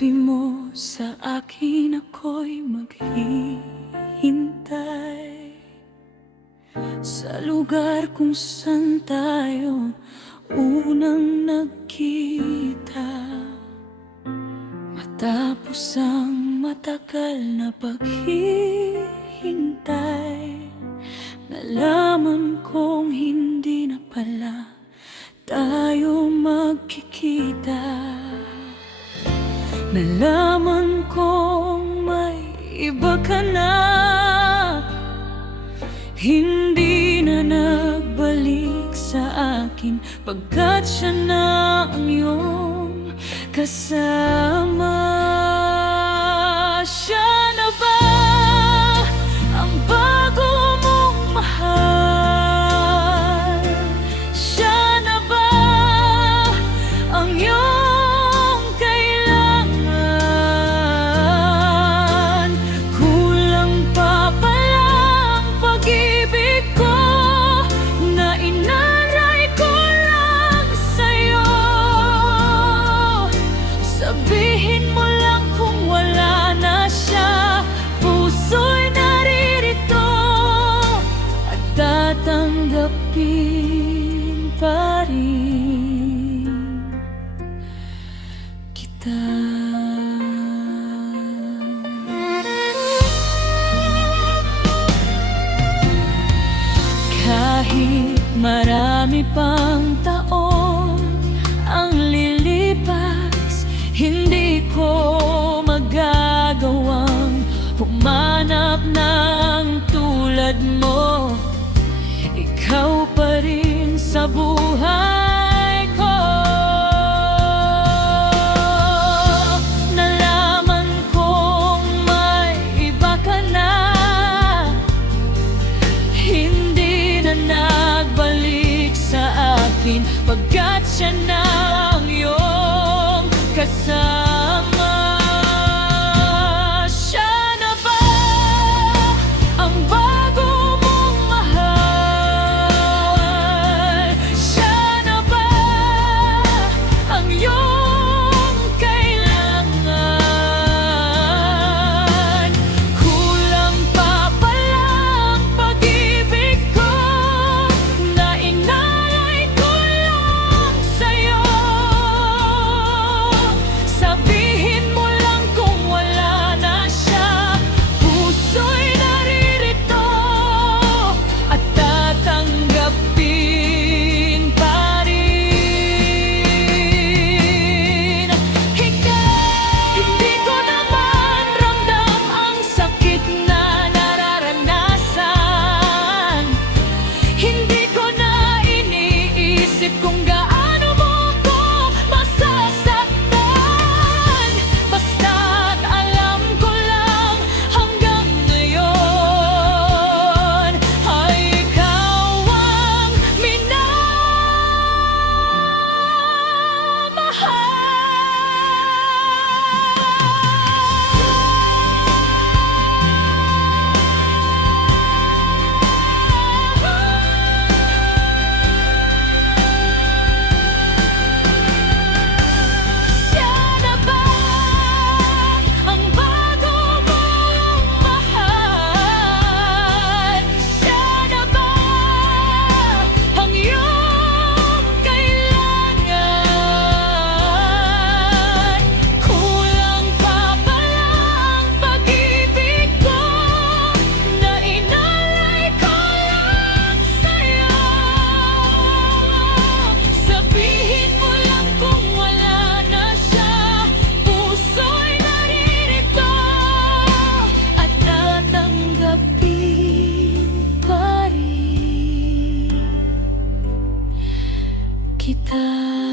Sabi mo sa akin ako'y maghihintay sa lugar kung saan tayo unang nagkita. Matapos ang matagal na paghihintay, nalaman kong hindi na pala tayo magkikita. Nalaman kong may iba ka na, hindi na nagbalik sa akin, pagkat siya na ang iyong kasama. Siya na ba ang bago mong mahal? Siya na ba ang iyong kailangan? Kulang pa palang pag-ibig ko na inaray ko lang sa'yo. Sabihin mo lang kung wala na siya, puso'y naririto at tatanggapin pa rin kita. Kahit marami pang taon ang lilipas, hindi ko magagawang humanap ng tulad mo. Ikaw pa rin sa buhay ko. Nalaman kong may iba ka na, hindi na nagbalik sa akin, pagkat siya na ang iyong kasama. Siya na ba ang bago mong mahal? Siya na ba ang iyong kailangan? Kulang pa palang pag-ibig ko na inalay ko lang sa'yo. Sabihin mo lang kung wala na siya, puso'y naririto at tatanggapin pa rin. Hindi ko naman ramdam ang sakit na nararanasan. Hindi ko na iniisip kung gaano mo ko masasaktan. Basta't alam ko lang hanggang ngayon ay ikaw ang Siya na ba ang bago mong mahal? Siya na ba ang iyong kailangan? Kulang pa palang pag-ibig ko na inalay ko lang sa'yo. Sabihin mo lang kung wala na siya, puso'y naririto at tatanggapin pa rin kita.